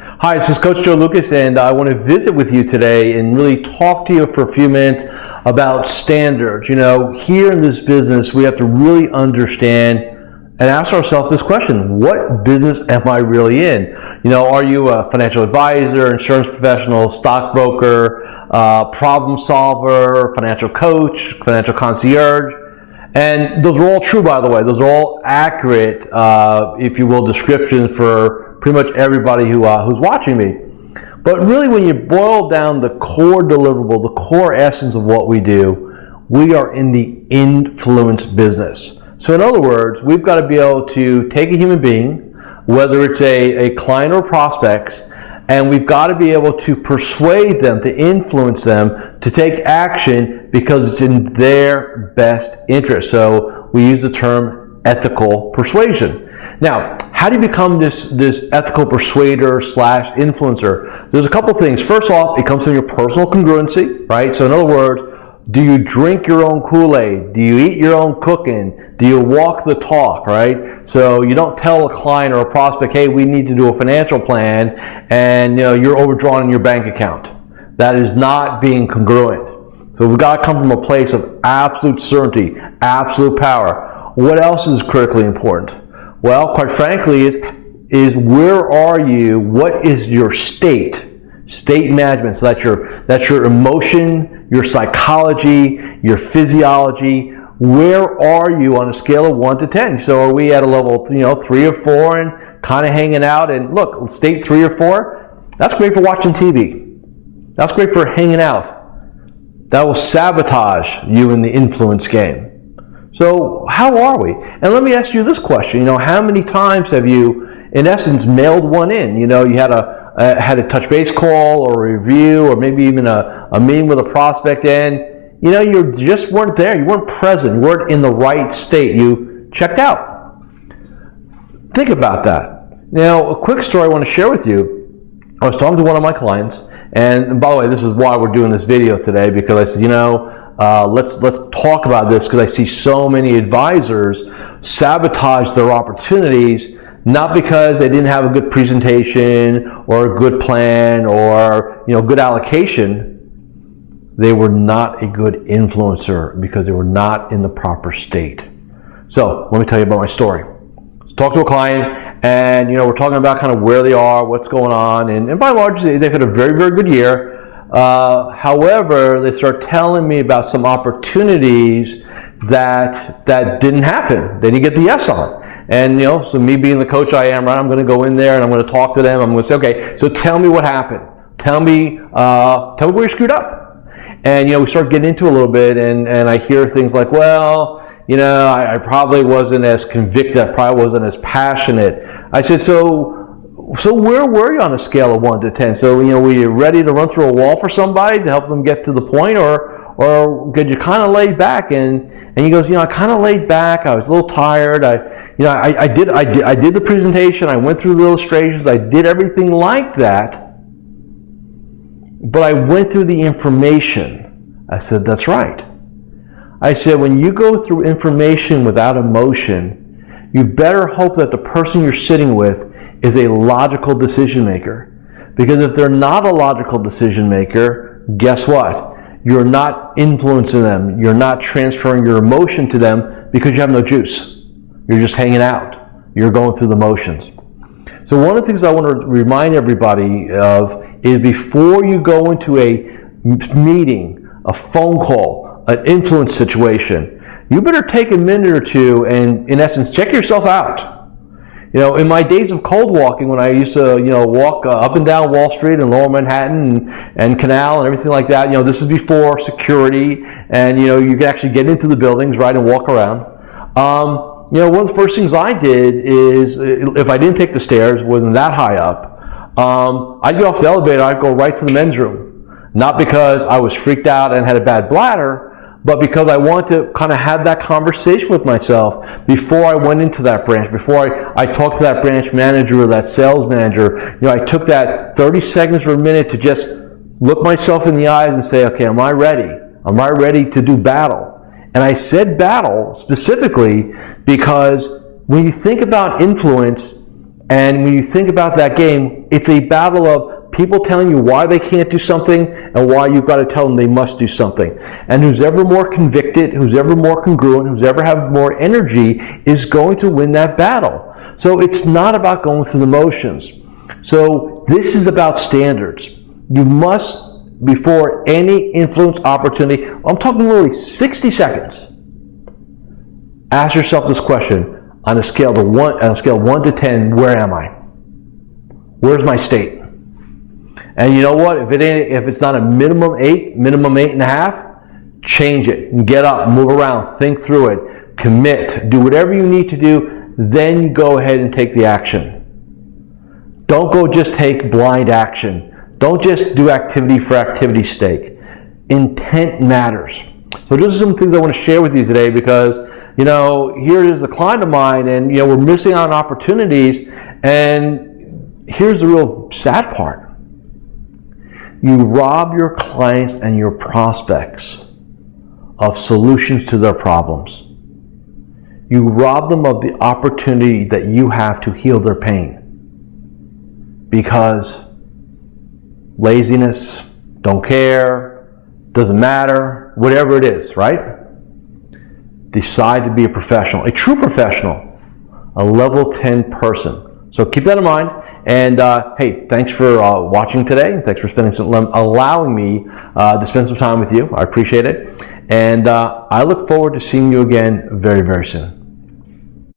Hi, this is Coach Joe Lucas, and I want to visit with you today and really talk to you for a few minutes about standards. You know, here in this business, we have to really understand and ask ourselves this question: what business am I really in? You know, are you a financial advisor, insurance professional, stockbroker, problem solver, financial coach, financial concierge? And those are all true, by the way. Those are all accurate, if you will, descriptions for pretty much everybody who's watching me. But really, when you boil down the core deliverable, the core essence of what we do, we are in the influence business. So in other words, we've got to be able to take a human being, whether it's a client or prospect, and we've got to be able to persuade them, to influence them to take action because it's in their best interest. So we use the term ethical persuasion. Now, how do you become this ethical persuader slash influencer? There's a couple things. First off, it comes from your personal congruency, right? So in other words, do you drink your own Kool-Aid? Do you eat your own cooking? Do you walk the talk, right? So you don't tell a client or a prospect, hey, we need to do a financial plan, and you're overdrawn in your bank account. That is not being congruent. So we've got to come from a place of absolute certainty, absolute power. What else is critically important? Well, quite frankly, is where are you? What is your state? State management. So that's your emotion, your psychology, your physiology. Where are you on a scale of 1 to 10? So are we at a level 3 or 4 and kind of hanging out? And look, state 3 or 4, that's great for watching TV. That's great for hanging out. That will sabotage you in the influence game. So how are we? And let me ask you this question. How many times have you, in essence, mailed one in? You had a touch base call or a review or maybe even a meeting with a prospect, and you just weren't there. You weren't present. You weren't in the right state. You checked out. Think about that. Now, a quick story I want to share with you. I was talking to one of my clients, and by the way, this is why we're doing this video today, because I said, let's talk about this, because I see so many advisors sabotage their opportunities, not because they didn't have a good presentation or a good plan or good allocation. They were not a good influencer because they were not in the proper state. So let me tell you about my story. Let's talk to a client, and we're talking about kind of where they are, what's going on, and by and large they've had a very, very good year. However, they start telling me about some opportunities that didn't happen. They didn't get the yes on. And so me being the coach I am, right, I'm going to go in there and I'm going to talk to them. I'm going to say, okay, so tell me what happened. Tell me where you screwed up. And we start getting into a little bit, and I hear things like, well, I probably wasn't as convicted, I probably wasn't as passionate. I said, so where were you on a scale of 1 to 10? So were you ready to run through a wall for somebody to help them get to the point, or could you kind of lay back? And he goes, I kind of laid back. I was a little tired. I did the presentation. I went through the illustrations. I did everything like that. But I went through the information. I said, that's right. I said, when you go through information without emotion, you better hope that the person you're sitting with is a logical decision maker. Because if they're not a logical decision maker, guess what? You're not influencing them. You're not transferring your emotion to them because you have no juice. You're just hanging out. You're going through the motions. So one of the things I want to remind everybody of is, before you go into a meeting, a phone call, an influence situation, you better take a minute or two and, in essence, check yourself out. In my days of cold walking, when I used to, walk up and down Wall Street and Lower Manhattan and Canal and everything like that, this is before security, and, you could actually get into the buildings, right, and walk around. One of the first things I did is, if I didn't take the stairs, wasn't that high up, I'd get off the elevator, I'd go right to the men's room. Not because I was freaked out and had a bad bladder, but because I wanted to kind of have that conversation with myself before I went into that branch, before I talked to that branch manager or that sales manager. I took that 30 seconds or a minute to just look myself in the eyes and say, okay, am I ready? Am I ready to do battle? And I said battle specifically because when you think about influence And when you think about that game, it's a battle of people telling you why they can't do something and why you've got to tell them they must do something. And who's ever more convicted, who's ever more congruent, who's ever have more energy is going to win that battle. So it's not about going through the motions. So this is about standards. You must, before any influence opportunity, I'm talking literally 60 seconds, ask yourself this question: on a scale of 1 to 10, where am I? Where's my state? And you know what? If it's not a minimum 8, minimum 8.5, change it and get up, move around, think through it, commit, do whatever you need to do, then go ahead and take the action. Don't go just take blind action. Don't just do activity for activity's sake. Intent matters. So those are some things I want to share with you today, because here is a client of mine, and we're missing out on opportunities. And here's the real sad part: you rob your clients and your prospects of solutions to their problems. You rob them of the opportunity that you have to heal their pain, because laziness, don't care, doesn't matter, whatever it is, right? Decide to be a professional, a true professional, a level 10 person. So keep that in mind. And hey, thanks for watching today. Thanks for allowing me to spend some time with you. I appreciate it. And I look forward to seeing you again very, very soon.